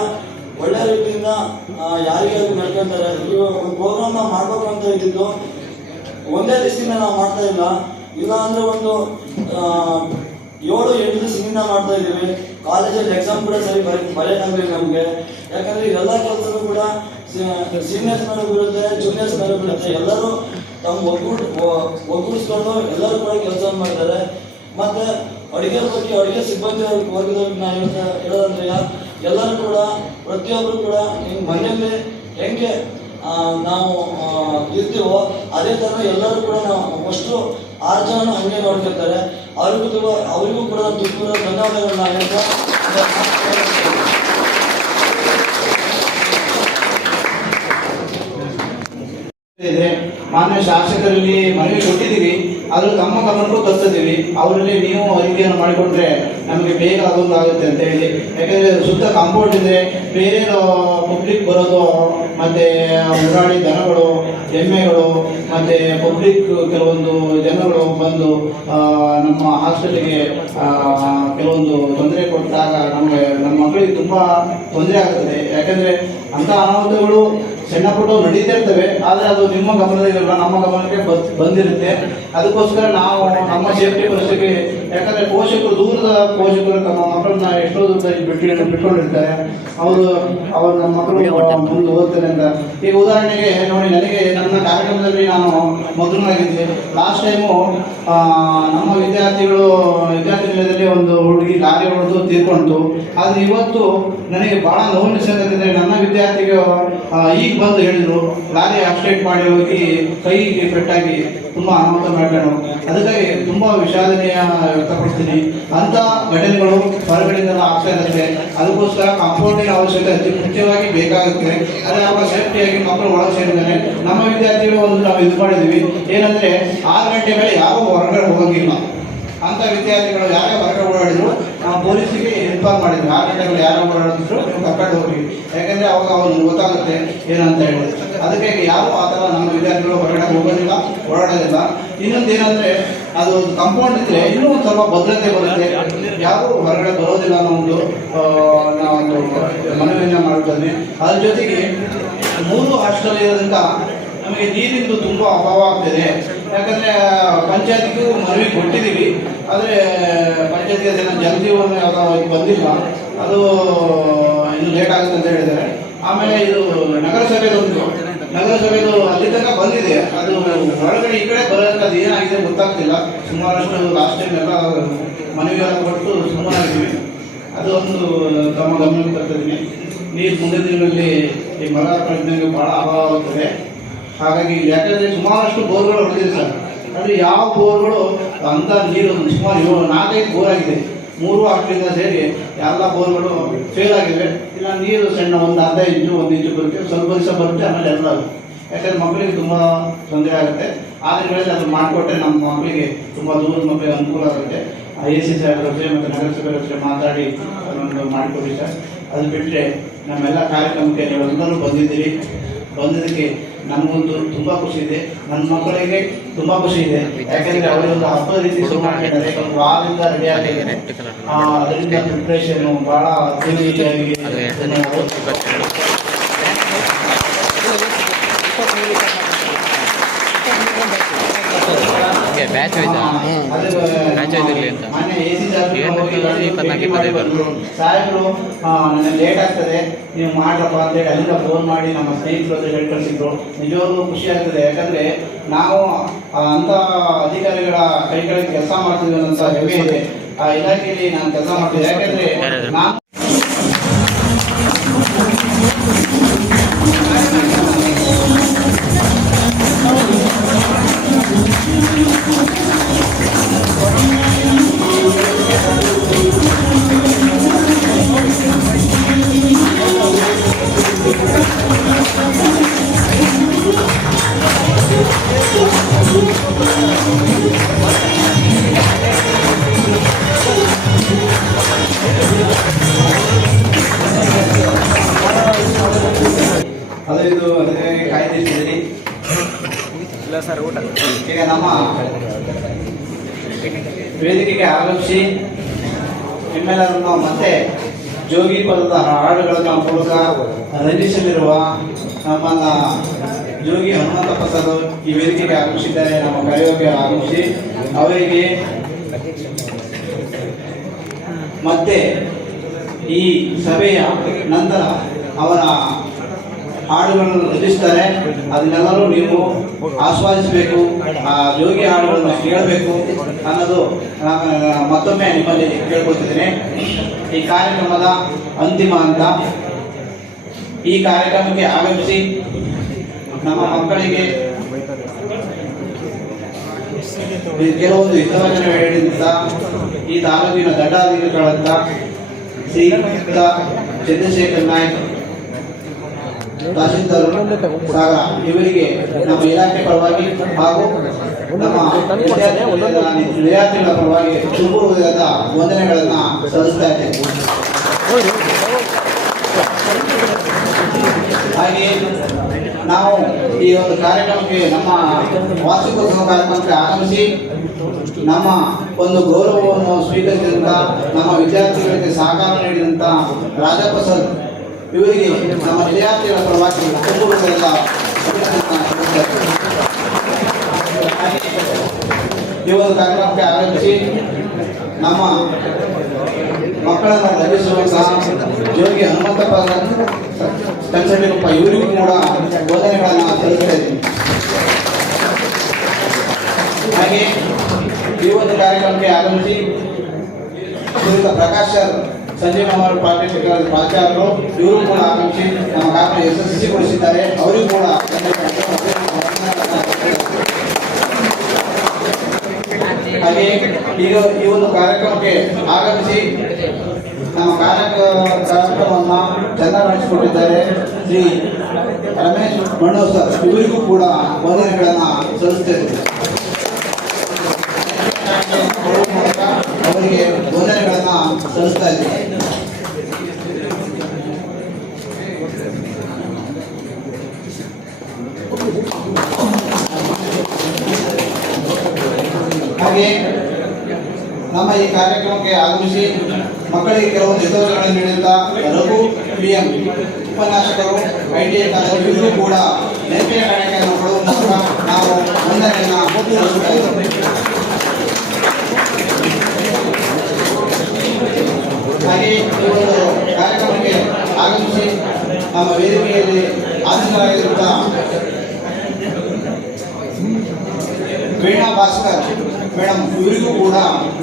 ಒಳ್ಳೆ ರೀತಿಯಿಂದ ಯಾರಿಗಾದ್ರು ನಡ್ಕೊಂತಾರೆ. ಈ ಒಂದು ಪ್ರೋಗ್ರಾಮ್ ನಾವು ಮಾಡ್ಬೇಕು ಅಂತ ಇದ್ದಿದ್ದು ಒಂದೇ ದಿವಸದಿಂದ ನಾವು ಮಾಡ್ತಾ ಇಲ್ಲ ಅಂದ್ರೆ ಒಂದು 7-8 ದಿವಸದಿಂದ ಮಾಡ್ತಾ ಇದ್ದೀವಿ. ಕಾಲೇಜಲ್ಲಿ ಎಕ್ಸಾಮ್ ಕೂಡ ಸರಿ ಬರೆಯೋಕ್ಕಾಗಲಿ ನಮಗೆ. ಯಾಕಂದ್ರೆ ಎಲ್ಲ ಕೆಲಸನೂ ಕೂಡ ಸೀನಿಯರ್ಸ್ ಮೇಲೆ ಬೀಳುತ್ತೆ, ಜೂನಿಯರ್ಸ್ ಮೇಲೆ ಬೀಳುತ್ತೆ. ಎಲ್ಲರೂ ತಮ್ಮ ಒಗ್ಗೂಡಿಸ್ಕೊಂಡು ಎಲ್ಲರೂ ಕೂಡ ಕೆಲಸವನ್ನು ಮಾಡಿದ್ದಾರೆ. ಮತ್ತು ಅಡುಗೆ ಬಗ್ಗೆ ಅಡುಗೆ ಸಿಬ್ಬಂದಿ ವರ್ಗದವ್ರಿಗೆ ನಾನು ಹೇಳೋದಂದ್ರೆ ಎಲ್ಲರೂ ಕೂಡ ಪ್ರತಿಯೊಬ್ಬರು ಕೂಡ ಮನೆಯಲ್ಲಿ ಹೆಂಗೆ ನಾವು ಇರ್ತೀವೋ ಅದೇ ಥರ ಎಲ್ಲರೂ ಕೂಡ ನಾವು ಅಷ್ಟು 6 ಜನ ಹಂಗೆ ನೋಡ್ತಿರ್ತಾರೆ. ಅವರಿಗೂ ಕೂಡ ತುಂಬ ಧನ್ಯವಾದಗಳನ್ನ ಹೇಳ್ತಾ ಇದೆ. ಮಾನ್ಯ ಶಾಸಕರಲ್ಲಿ ಮನವಿ ಕೊಟ್ಟಿದ್ದೀವಿ, ಆದರೂ ತಮ್ಮ ಗಮನಕ್ಕೂ ತರ್ತಿದ್ದೀವಿ. ಅವರಲ್ಲಿ ನೀವು ಅರಿಕೆಯನ್ನು ಮಾಡಿಕೊಂಡ್ರೆ ನಮಗೆ ಬೇಗ ಅದೊಂದು ಆಗುತ್ತೆ ಅಂತ ಹೇಳಿ. ಯಾಕಂದರೆ ಸುತ್ತ ಕಾಂಪೌಂಡ್ ಇದೆ, ಬೇರೆ ಪಬ್ಲಿಕ್ ಬರೋದು, ಮತ್ತು ಉರಾಳಿ ದನಗಳು, ಎಮ್ಮೆಗಳು, ಮತ್ತು ಪಬ್ಲಿಕ್ ಕೆಲವೊಂದು ಜನಗಳು ಬಂದು ನಮ್ಮ ಹಾಸ್ಟೆಲ್ಗೆ ಕೆಲವೊಂದು ತೊಂದರೆ ಕೊಟ್ಟಾಗ ನಮ್ಮ ಮಕ್ಕಳಿಗೆ ತುಂಬ ತೊಂದರೆ ಆಗ್ತದೆ. ಯಾಕಂದರೆ ಅಂಥ ಅನಾಹುತಗಳು ಸಣ್ಣ ಪುಟ್ಟ ನಡೀತಾ ಇರ್ತವೆ, ಆದರೆ ಅದು ನಿಮ್ಮ ಗಮನದಲ್ಲಿರಲ್ಲ, ನಮ್ಮ ಗಮನಕ್ಕೆ ಬಂದಿರುತ್ತೆ. ಅದಕ್ಕೋಸ್ಕರ ನಾವು ನಮ್ಮ ಸೇಫ್ಟಿ ಪರಿಸ್ಥಿತಿ, ಯಾಕಂದರೆ ದೂರದ ಪೋಷಕರು ತಮ್ಮ ಮಕ್ಕಳನ್ನ ಎಷ್ಟೋ ದೂರದಲ್ಲಿ ಬಿಟ್ಕೊಂಡಿರ್ತಾರೆ. ಅವ್ರು ನಮ್ಮ ಮಕ್ಕಳು ಮುಂದೆ ಓದ್ತಾರೆ ಅಂತ. ಈಗ ಉದಾಹರಣೆಗೆ ನೋಡಿ, ನನಗೆ ನನ್ನ ಕಾರ್ಯಕ್ರಮದಲ್ಲಿ ನಾನು ಮಗನಾಗಿದ್ದೆ. ಲಾಸ್ಟ್ ಟೈಮು ನಮ್ಮ ವಿದ್ಯಾರ್ಥಿ ನಿಲಯದಲ್ಲಿ ಒಂದು ಹುಡುಗಿ ಲಾರಿ ಹೊಡೆದು ತೀರ್ಕೊಂತು. ಆದರೆ ಇವತ್ತು ನನಗೆ ಭಾಳ ನೋವಿನ ಸಂಗತಿ, ನನ್ನ ವಿದ್ಯಾರ್ಥಿಗೆ ಈಗ ಬಂದು ಹೇಳಿದ್ರು ಲಾರಿ ಆಕ್ಸಿಡೆಂಟ್ ಮಾಡಿ ಹೋಗಿ ಕೈಗೆ ಪೆಟ್ಟಾಗಿ ತುಂಬ ಅನಾಹುತ ಮಾಡ್ಕೊಂಡು. ಅದಕ್ಕಾಗಿ ತುಂಬ ವಿಷಾದನೆಯ ವ್ಯಕ್ತಪಡಿಸ್ತೀನಿ. ಅಂಥ ಘಟನೆಗಳು ಹೊರಗಡೆಯಿಂದೆಲ್ಲ ಆಗ್ತಾ ಇರುತ್ತೆ. ಅದಕ್ಕೋಸ್ಕರ ಕಾಂಪೌಂಡಿನ ಅವಶ್ಯಕತೆ ಅತಿ ಮುಖ್ಯವಾಗಿ ಬೇಕಾಗುತ್ತೆ. ಅದೇ ಅವಾಗ ಸೇಫ್ಟಿಯಾಗಿ ಮಕ್ಕಳು ಒಳಗೆ ಸೇರಿದ್ದಾರೆ. ನಮ್ಮ ವಿದ್ಯಾರ್ಥಿಗಳು ಒಂದು ನಾವು ಇದು ಮಾಡಿದ್ವಿ ಏನಂದರೆ 6 ಗಂಟೆ ಮೇಲೆ ಯಾರೂ ಹೊರಗಡೆ ಹೋಗೋಂಗಿಲ್ಲ. ಅಂಥ ವಿದ್ಯಾರ್ಥಿಗಳು ಯಾರೇ ಹೊರಗಡೆ ಓಡಾಡಿದ್ರು ನಾವು ಪೊಲೀಸಿಗೆ ಇನ್ಫಾರ್ಮ್ ಮಾಡಿದ್ವಿ. 6 ಗಂಟೆ ಮೇಲೆ ಯಾರು ಓಡಾಡಿದ್ರು ನೀವು ಕರ್ಕೊಂಡು ಹೋಗಿ, ಯಾಕಂದರೆ ಅವಾಗ ಅವ್ರಿಗೆ ಗೊತ್ತಾಗುತ್ತೆ ಏನಂತ ಹೇಳಿ. ಅದಕ್ಕೆ ಯಾರು ಆ ಥರ ನಮ್ಮ ವಿದ್ಯಾರ್ಥಿಗಳು ಹೊರಗಡೆ ಹೋಗೋದಿಲ್ಲ, ಓಡಾಡೋದಿಲ್ಲ. ಇನ್ನೊಂದು ಏನಂದರೆ ಅದು ಕಾಂಪೌಂಡ್ ಇದ್ದರೆ ಇನ್ನೂ ಒಂದು ಸ್ವಲ್ಪ ಭದ್ರತೆ ಬರುತ್ತೆ, ಯಾರೂ ಹೊರಗಡೆ ಬರೋದಿಲ್ಲ ಅನ್ನೋ ಒಂದು ನಾವೊಂದು ಮನವಿಯನ್ನು ಮಾಡ್ತೇನೆ. ಅದ್ರ ಜೊತೆಗೆ 3 ಹಾಸ್ಟೆಲ್ ಇರೋದ್ರಿಂದ ನಮಗೆ ನೀರಿಂದು ತುಂಬ ಅಭಾವ ಆಗ್ತಿದೆ. ಯಾಕಂದರೆ ಪಂಚಾಯತಿಗೂ ಮನವಿ ಕೊಟ್ಟಿದ್ದೀವಿ, ಆದರೆ ಪಂಚಾಯತಿಗೆ ಜಲಜೀವನ ಯಾವುದೋ ಬಂದಿಲ್ಲ, ಅದು ಇನ್ನು ಲೇಟ್ ಆಗುತ್ತೆ ಅಂತ ಹೇಳಿದ್ದಾರೆ. ಆಮೇಲೆ ಇದು ನಗರಸಭೆದು ಅಲ್ಲಿ ತನಕ ಬಂದಿದೆ, ಅದು ಹೊರಗಡೆ ಈ ಕಡೆ ಬರೋದಕ್ಕೆ ಅದು ಏನಾಗಿದೆ ಗೊತ್ತಾಗ್ತಿಲ್ಲ. ಸುಮಾರಷ್ಟು ಲಾಸ್ಟ್ ಟೈಮ್ ಎಲ್ಲ ಮನವಿಯನ್ನು ಕೊಟ್ಟು ಸುಮಾರಾಗಿದ್ದೀವಿ. ಅದು ಒಂದು ತಮ್ಮ ಗಮನಕ್ಕೆ ತರ್ತಿದ್ದೀನಿ. ನೀರು ಮುಂದಿನ ದಿನಗಳಲ್ಲಿ ಈ ಮರ ಪ್ರಜ್ಞೆಗೆ ಭಾಳ ಅಭಾವ ಆಗುತ್ತದೆ. ಹಾಗಾಗಿ ಯಾಕಂದರೆ ಸುಮಾರಷ್ಟು ಬೋರ್ಗಳು ಹೊಡೆದಿದೆ ಸರ್, ಅಂದರೆ ಯಾವ ಬೋರ್ಗಳು ಅಂಥ ನೀರು ಸುಮಾರು 4-5 ಬೋರ್ ಆಗಿದೆ. 3 ಹಾಸ್ಟೆಲಿಂದ ಸೇರಿ ಎಲ್ಲ ಬೋರ್ಗಳು ಫೇಲ್ ಆಗಿವೆ. ಇಲ್ಲ ನೀರು ಸಣ್ಣ ಒಂದು ಅರ್ಧ ಇಂಚು 1 ಇಂಚು ಬರುತ್ತೆ, ಸ್ವಲ್ಪ ದಿವಸ ಬರುತ್ತೆ, ಆಮೇಲೆ ಎಲ್ಲ ಆಗುತ್ತೆ. ಯಾಕಂದರೆ ಮಕ್ಕಳಿಗೆ ತುಂಬ ತೊಂದರೆ ಆಗುತ್ತೆ. ಆ ದಿನಗಳಲ್ಲಿ ಅದು ಮಾಡಿಕೊಟ್ರೆ ನಮ್ಮ ಮಕ್ಕಳಿಗೆ ತುಂಬ ದೂರದ ಮಕ್ಕಳಿಗೆ ಅನುಕೂಲ ಆಗುತ್ತೆ. AC ಸಾಹೇಬ್ರ ಜೊತೆ ಮತ್ತು ನಗರಸಭೆ ಜೊತೆ ಮಾತಾಡಿ ಅದೊಂದು ಮಾಡಿಕೊಡಿ ಸರ್. ಅದು ಬಿಟ್ಟರೆ ನಮ್ಮೆಲ್ಲ ಕಾರ್ಯಕ್ರಮಕ್ಕೆ ನೀವೆಲ್ಲರೂ ಬಂದಿದ್ದೀರಿ. ಬಂದಿದ್ದಕ್ಕೆ ನಮಗೊಂದು ತುಂಬ ಖುಷಿ ಇದೆ, ನನ್ನ ಮಕ್ಕಳಿಗೆ ತುಂಬ ಖುಷಿ ಇದೆ. ಯಾಕೆಂದರೆ ಅವರೊಂದು ಹಬ್ಬದ ರೀತಿ ಶುರು ಮಾಡ್ತಿದ್ದಾರೆ, ಒಂದು ವಾರದಿಂದ ರೆಡಿ ಆಗಿದ್ದಾರೆ. ಅದರಿಂದ ಪ್ರಿಪ್ರೇಷನ್ನು ಭಾಳ ಅದ್ಭುತವಾಗಿ ಬ್ಯಾಚ್ ಆಯ್ತಾ ಬ್ಯಾಚ್ ಆಯ್ತಿರ್ಲಿ ಅಂತ ಸಾಹೇಬ್ರು ನನಗೆ ಲೇಟ್ ಆಗ್ತದೆ ನೀವು ಮಾಡ್ರಪ್ಪ ಅಂತೇಳಿ ಅಲ್ಲಿಂದ ಫೋನ್ ಮಾಡಿ ನಮ್ಮ ಸ್ನೇಹಿತರು ಹತ್ರ ಹೇಳಿ ಕಳಿಸಿದ್ರು. ನಿಜವಾಗ್ಲೂ ಖುಷಿ ಆಗ್ತದೆ. ಯಾಕಂದರೆ ನಾವು ಅಂಥ ಅಧಿಕಾರಿಗಳ ಕೈ ಕೆಳಗೆ ಕೆಲಸ ಮಾಡ್ತಿದ್ವಿ ಅನ್ನೋಂಥ ಹೆಮ್ಮೆ ಇದೆ. ಆ ಇಲಾಖೆಯಲ್ಲಿ ನಾನು ಕೆಲಸ ಮಾಡ್ತಿದ್ದೆ. ಯಾಕಂದರೆ ನಾನು ಅದಕ್ಕೆ ಕಾಯ್ದಿರಿಸಿದ್ದೀರಿ. ಈಗ ನಮ್ಮ ವೇದಿಕೆಗೆ ಆಗಮಿಸಿ ನಿಮ್ಮೆಲ್ಲರನ್ನು ಮತ್ತೆ ಜೋಗಿ ಪದದ ಹಾಡುಗಳನ್ನು ಮೂಲಕ ರಂಜಿಸಲಿರುವ ನಮ್ಮನ್ನ ಜೋಗಿ ಹನುಮಂತಪ್ಪ ಸರ್ ಈ ವೇದಿಕೆಗೆ ಆಗಮಿಸಿದ್ದಾರೆ. ನಮ್ಮ ಕರೆಯೋಕೆ ಆಗಮಿಸಿ ಅವರಿಗೆ ಮತ್ತೆ ಈ ಸಭೆಯ ನಂತರ ಅವರ ಹಾಡುಗಳನ್ನು ರಚಿಸ್ತಾರೆ. ಅದನ್ನೆಲ್ಲರೂ ನೀವು ಆಸ್ವಾದಿಸಬೇಕು, ಆ ಯೋಗಿ ಹಾಡುಗಳನ್ನು ಕೇಳಬೇಕು ಅನ್ನೋದು ಮತ್ತೊಮ್ಮೆ ನಿಮ್ಮಲ್ಲಿ ಕೇಳ್ಕೊತಿದ್ದೀನಿ. ಈ ಕಾರ್ಯಕ್ರಮದ ಅಂತಿಮ ಹಂತ. ಈ ಕಾರ್ಯಕ್ರಮಕ್ಕೆ ಆಗಮಿಸಿ ನಮ್ಮ ಮಕ್ಕಳಿಗೆ ಕೆಲವೊಂದು ಹಿತವಚನ ಹೇಳಿದಂತ ಈ ತಾಲೂಕಿನ ದಂಡಾಧಿಕಾರಿಗಳಂತ ಶ್ರೀಯುತ ಚಂದ್ರಶೇಖರ್ ನಾಯ್ಕ್, ತಹಶೀಲ್ದಾರ್ ಸಾಗರ, ಇವರಿಗೆ ನಮ್ಮ ಇಲಾಖೆ ಪರವಾಗಿ ಹಾಗೂ ನಮ್ಮ ವಿದ್ಯಾರ್ಥಿಗಳ ಪರವಾಗಿ ತುಂಬು ಹೃದಯದ ವಂದನೆಗಳನ್ನ ಸಲ್ಲಿಸ್ತಾ ಇದ್ದೇವೆ. ಹಾಗೆ ನಾವು ಈ ಒಂದು ಕಾರ್ಯಕ್ರಮಕ್ಕೆ, ನಮ್ಮ ವಾರ್ಷಿಕೋತ್ಸವ ಕಾರ್ಯಕ್ರಮಕ್ಕೆ ಆಗಮಿಸಿ ನಮ್ಮ ಒಂದು ಗೌರವವನ್ನು ಸ್ವೀಕರಿಸಿದಂತ ನಮ್ಮ ವಿದ್ಯಾರ್ಥಿಗಳಿಗೆ ಸಹಕಾರ ನೀಡಿದಂತ ರಾಜಪ್ಪ ಸರ್ ಇವರಿಗೆ ನಮ್ಮ ವಿದ್ಯಾರ್ಥಿಗಳ ಪರವಾಗಿ ತುಂಬು ಹೃದಯದ ಈ ಒಂದು ಕಾರ್ಯಕ್ರಮಕ್ಕೆ ಆಗಮಿಸಿ ನಮ್ಮ ಮಕ್ಕಳನ್ನು ಲಭಿಸುವಂತಹ ಜೋಗಿ ಹನುಮಂತಪ್ಪ ಕನ್ಸಲ್ಟಿಂಗ್ ಇವರಿಗೂ ಕೂಡ ಬೋಧನೆಗಳನ್ನು ಸಲ್ಲಿಸ್ತಾ ಇದ್ದೀನಿ. ಹಾಗೆ ಈ ಒಂದು ಕಾರ್ಯಕ್ರಮಕ್ಕೆ ಆಗಮಿಸಿ ಶ್ರೀಯುತ ಪ್ರಕಾಶ್ ಸರ್, ಸಂಜೀವ್ ಕುಮಾರ್ ಪಾಲಿಟೆಕ್ನಿಕ್ ಪ್ರಾಚಾರ್ಯರು, ಇವರು ಕೂಡ ಆಗಮಿಸಿ ನಮ್ಮ ಕಾರ್ಯಕ್ರಮ ಯಶಸ್ವಿಗೊಳಿಸಿದ್ದಾರೆ. ಅವರಿಗೂ ಕೂಡ ಹಾಗೆ ಈಗ ಈ ಒಂದು ಕಾರ್ಯಕ್ರಮಕ್ಕೆ ಆಗಮಿಸಿ ನಮ್ಮ ಕಾರ್ಯಕ್ರಮವನ್ನು ಚೆನ್ನಾಗಿ ನಡೆಸಿಕೊಟ್ಟಿದ್ದಾರೆ ಶ್ರೀ ರಮೇಶ್ ಮಣ್ಣೂರ್ ಸರ್, ಇವರಿಗೂ ಕೂಡ ವಂದನೆಗಳನ್ನು ಸಲ್ಲಿಸುತ್ತೇವೆ. ಅವರಿಗೆ ವಂದನೆಗಳನ್ನು ಸಲ್ಲಿಸ್ತಾ ಇದ್ದೇವೆ. ಹಾಗೆ ನಮ್ಮ ಈ ಕಾರ್ಯಕ್ರಮಕ್ಕೆ ಆಗಮಿಸಿ ಮಕ್ಕಳಿಗೆ ಕೆಲವೊಂದು ಹಿತವಚನಗಳನ್ನು ನೀಡಿದ ರಘು PM ಉಪನ್ಯಾಸಕರು, ITI ಕಾಲೇಜು, ಇವರು ಕೂಡ ನೆನಪಿನ ಕಾಣಿಕೆಯನ್ನು ಕೊಡುವ ಮೂಲಕ ನಾವು ವಂದನೆಯನ್ನು ಸಲ್ಲಿಸುತ್ತಾ ಇದ್ದೇವೆ. ಹಾಗೆ ಈ ಒಂದು ಕಾರ್ಯಕ್ರಮಕ್ಕೆ ಆಗಮಿಸಿ ನಮ್ಮ ವೇದಿಕೆಯಲ್ಲಿ ಆಸೀನರಾಗಿರುವಂತಹ ವೀಣಾ ಭಾಸ್ಕರ್ ಮೇಡಮ್, ಇವರಿಗೂ ಕೂಡ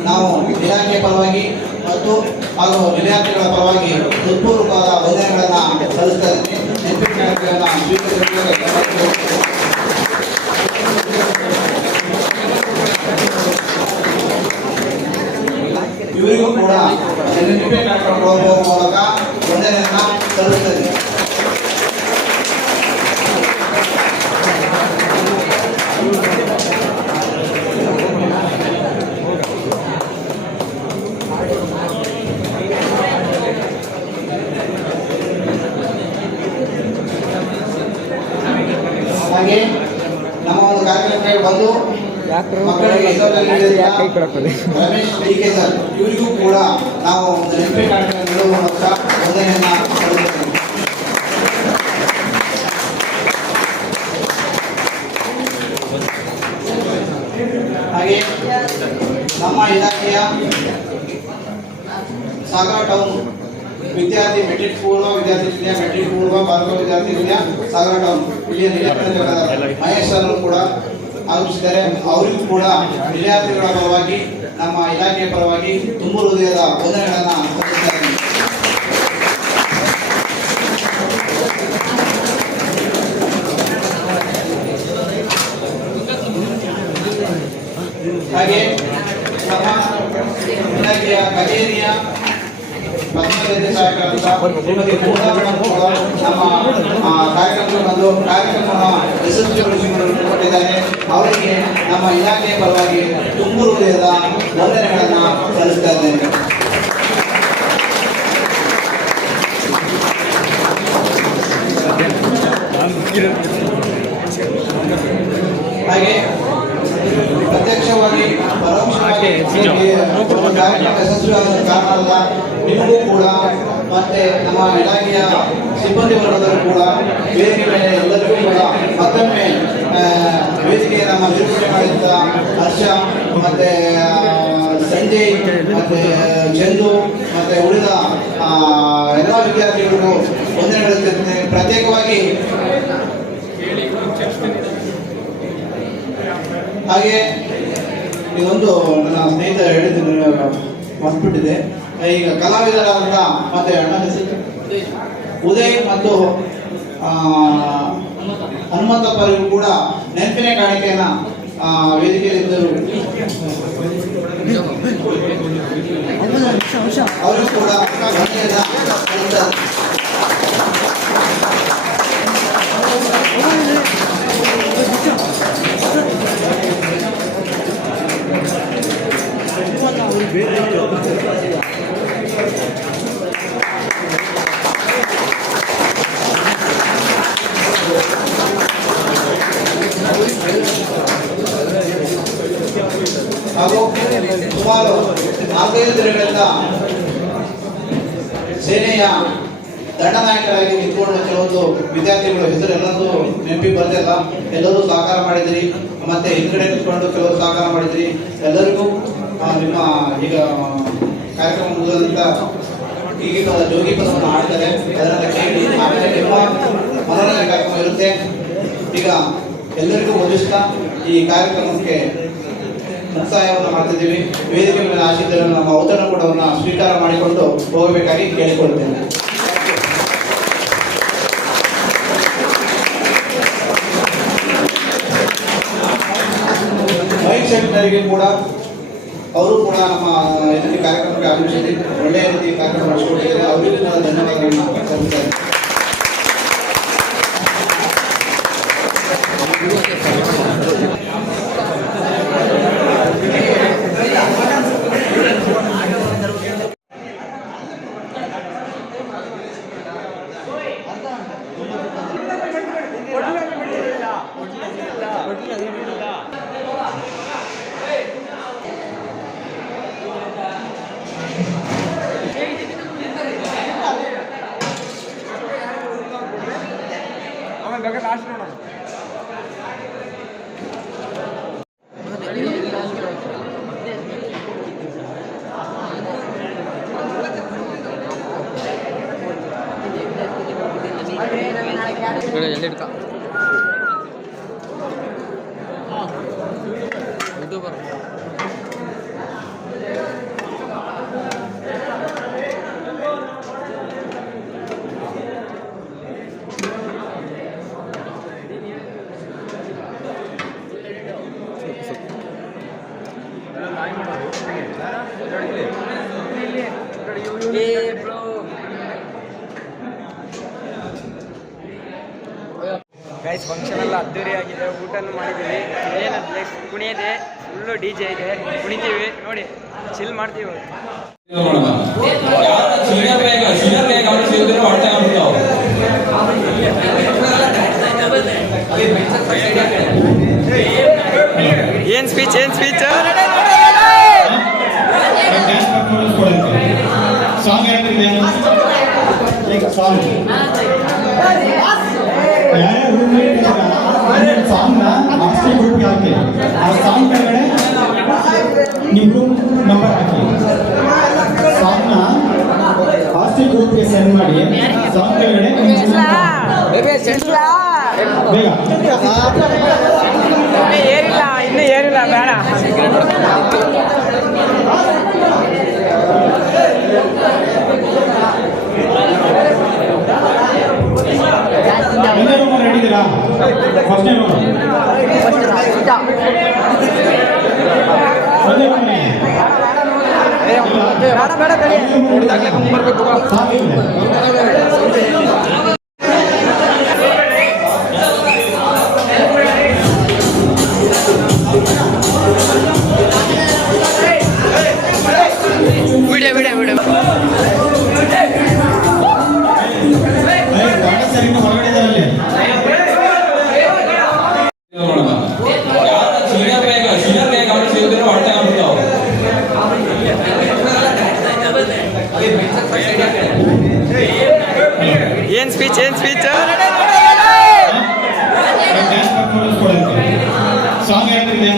ನಾವು ಇಲಾಖೆ ಪರವಾಗಿ ಮತ್ತು ಹಾಗೂ ವಿದ್ಯಾರ್ಥಿಗಳ ಪರವಾಗಿ ಹೃತ್ಪೂರ್ವಕವಾದ ವಂದನೆಗಳನ್ನು ಸಲ್ಲಿಸ್ತಾ ಇದ್ದೀನಿ. ನೆನಪಿನ ಕಾಣಿಕೆಗಳನ್ನು ಸ್ವೀಕರಿಸಿದ ಇವರಿಗೂ ಕೂಡ ನೆನಪಿನ ಕಾಣಿಕೆ ಕೊಡುವ ಮೂಲಕ ವಂದನೆಯನ್ನು ಸಲ್ಲಿಸ್ತಾ ಇದ್ದೀನಿ. ಹಾಗೆ ನಮ್ಮ ಒಂದು ಕಾರ್ಯಕ್ರಮಕ್ಕೆ ಬಂದು ಮಕ್ಕಳಿಗೆ ರಮೇಶ್ PK ಸರ್, ಇವರಿಗೂ ಕೂಡ ನಾವು ಒಂದು ನೆನಪಿನ ಕಾರ್ಯಕ್ರಮ ನೀಡುವ ಮೂಲಕ ವಂದನೆಯನ್ನು ಸಲ್ಲಿಸುತ್ತೇವೆ. ಹಾಗೆ ನಮ್ಮ ಇಲಾಖೆಯ ಸಾಗರ ಟೌನ್ ವಿದ್ಯಾರ್ಥಿ ಮೆಟ್ರಿಕ್ ಪೂರ್ವ ವಿದ್ಯಾರ್ಥಿ ನಿಲಯ, ಮೆಟ್ರಿಕ್ ಪೂರ್ವ ಬಾಲಕ ವಿದ್ಯಾರ್ಥಿ ನಿಲಯ ಸಾಗರ ಟೌನ್ ಇಲ್ಲಿಯ ನಿಲಯ ಮಹೇಶ್ ಅವರು ಕೂಡ ಆಗಮಿಸಿದ್ದಾರೆ. ಅವರಿಗೂ ಕೂಡ ವಿದ್ಯಾರ್ಥಿಗಳ ಪರವಾಗಿ ನಮ್ಮ ಇಲಾಖೆಯ ಪರವಾಗಿ ತುಂಬು ಹೃದಯದ ವಂದನೆಗಳನ್ನು ಸಲ್ಲಿಸುತ್ತಾರೆ. ಹಾಗೆ ನಮ್ಮ ಇಲಾಖೆಯ ಕಚೇರಿಯ ನಿರ್ದೇಶಕರಾದ ಶ್ರೀಮತಿ ಪೂರ್ಣ ಮೇಡಮ್ ಕೂಡ ನಮ್ಮ ಕಾರ್ಯಕ್ರಮಕ್ಕೆ ಬಂದು ಕಾರ್ಯಕ್ರಮವನ್ನು ಯಶಸ್ವಿಗೊಳಿಸಿಕೊಂಡಿದ್ದಾರೆ. ಅವರಿಗೆ ನಮ್ಮ ಇಲಾಖೆಯ ಪರವಾಗಿ ತುಂಬು ಹೃದಯದ ವಂದನೆಗಳನ್ನು ಸಲ್ಲಿಸ್ತಾ ಇದ್ದೇನೆ. ಹಾಗೆ ಪ್ರತ್ಯಕ್ಷವಾಗಿ ಪರೋಕ್ಷವಾಗಿ ಕಾರ್ಯಕ್ರಮ ಯಶಸ್ವಿಯಾದ ಕಾರಣ ನಿಮಗೂ ಕೂಡ ಮತ್ತೆ ನಮ್ಮ ಇಲಾಖೆಯ ಸಿಬ್ಬಂದಿ ವರ್ಗದವರು ಕೂಡ ವೇದಿಕೆ ಮೇಲೆ ಎಲ್ಲರಿಗೂ ಕೂಡ ಮತ್ತೊಮ್ಮೆ ವೇದಿಕೆ ನಮ್ಮ ನಿರೂಪಣೆ ಮಾಡಿದ ಹರ್ಷ ಮತ್ತೆ ಸಂಜಯ್ ಮತ್ತೆ ಚಂದು ಮತ್ತೆ ಉಳಿದ ಎಲ್ಲ ವಿದ್ಯಾರ್ಥಿಗಳಿಗೂ ವಂದನೆಗಳನ್ನು ಪ್ರತ್ಯೇಕವಾಗಿ. ಹಾಗೆ ಇದೊಂದು ನನ್ನ ಸ್ನೇಹಿತ ಹೇಳಿದ್ದು ಮರ್ತ್ಬಿಟ್ಟಿದೆ. ಈಗ ಕಲಾವಿದರಾದಂಥ ಮತ್ತೆ ಅಣ್ಣ ಹೆಸರು ಉದಯ್ ಮತ್ತು ಹನುಮಂತಪ್ಪರಿಗೂ ಕೂಡ ನೆನಪಿನ ಕಾಣಿಕೆಯನ್ನ ವೇದಿಕೆಯಲ್ಲಿದ್ದರು. ಅವರಿಗೂ ಕೂಡ ಹಾಗೂ ಸುಮಾರು 4-5 ದಿನಗಳಿಂದ ಸೇನೆಯ ದಂಡನಾಯಕರಾಗಿ ನಿಂತ್ಕೊಂಡು ಕೆಲವೊಂದು ವಿದ್ಯಾರ್ಥಿಗಳು ಹೆಸರು ಎಲ್ಲರೂ ನೆನಪಿಗೆ ಬರ್ತಿಲ್ಲ. ಎಲ್ಲರೂ ಸಹಕಾರ ಮಾಡಿದ್ರಿ, ಮತ್ತೆ ಹಿಂದ್ಗಡೆ ನಿಂತ್ಕೊಂಡು ಕೆಲವರು ಸಹಕಾರ ಮಾಡಿದ್ರಿ. ಎಲ್ಲರಿಗೂ ನಿಮ್ಮ ಈಗ ಕಾರ್ಯಕ್ರಮ ಮುಗಿದಂತ ಈಗ ಜೋಗಿ ಪದವನ್ನು ಆಡ್ತಾರೆ, ಅದರಿಂದ ಕೇಳಿ ಆಮೇಲೆ ನಿಮ್ಮ ಮನೋರಂಜನೆ ಕಾರ್ಯಕ್ರಮ ಇರುತ್ತೆ. ಈಗ ಎಲ್ಲರಿಗೂ ವಂದಿಸ್ತಾ ಈ ಕಾರ್ಯಕ್ರಮಕ್ಕೆ ಮುಕ್ತಾಯವನ್ನು ಮಾಡ್ತಿದ್ದೀವಿ. ವೇದಿಕೆ ಮೇಲೆ ಆಶಿದ್ದರೆ ನಮ್ಮ ಔತಣ ಕೂಟವನ್ನು ಸ್ವೀಕಾರ ಮಾಡಿಕೊಂಡು ಹೋಗಬೇಕಾಗಿ ಕೇಳಿಕೊಳ್ಳುತ್ತೇನೆ. ಮೈಕ್ ಸೆಟ್ನರಿಗೆ ಕೂಡ ಅವರು ಕೂಡ ನಮ್ಮ ಇದಕ್ಕೆ ಕಾರ್ಯಕ್ರಮಕ್ಕೆ ಆಗಮಿಸಿದ್ವಿ, ಒಳ್ಳೆಯ ರೀತಿ ಕಾರ್ಯಕ್ರಮ ನಡೆಸಿಕೊಟ್ಟಿದ್ದಾರೆ. ಅವರಿಗೂ ಕೂಡ ಧನ್ಯವಾದಗಳನ್ನು ಸಲ್ಲಿಸುತ್ತೇನೆ. ಎಲ್ಲಿಡ್ಕ ಇದು ಬರ ಗೈಸ್ ಫಂಕ್ಷನ್ ಎಲ್ಲ ಅದ್ದೂರಿ ಆಗಿದೆ, ಊಟನೂ ಮಾಡಿದ್ದೀವಿ. ಏನಂದ್ರೆ ಕುಣಿಯದೆ ಫುಲ್ಲು DJ ಇದೆ, ಕುಣಿತೀವಿ ನೋಡಿ, ಚಿಲ್ ಮಾಡ್ತೀವಿ. ಏನ್ ಸ್ಪೀಚ್ ಸಾಂಗ್ ಹೇಳ್ತಿದ್ದೆ ಸಾಂಗ್ನ ಹಾಸ್ಟೆಲ್ ಗ್ರೂಪ್ಗೆ ಹಾಕಿ, ಆ ಸಾಂಗ್ ಕೆಳಗಡೆ ನಿಮ್ಮ ಗ್ರೂಪ್ ನಂಬರ್ ಹಾಕಿ, ಸಾಂಗ್ನ ಹಾಸ್ಟೆಲ್ ಗ್ರೂಪ್ಗೆ ಸೆಂಡ್ ಮಾಡಿ. ಸಾಂಗ್ ಕೆಳಗಡೆ ಬೇಗ ಇನ್ನು ಏನಿಲ್ಲ ಬೇಡ. ಒಂದೇ ರೂಮ್ ರೆಡಿ ಇದ್ದೀರಾ? ಫಸ್ಟ್ನೇ ರೂಮ್ ಒಂದೇ ರೂಮ್ ಏನ್ ಸ್ಪೀಚ್ ಸಾಂಗ್ ಹೇಳ್ತಿದ್ದೆ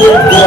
Thank you.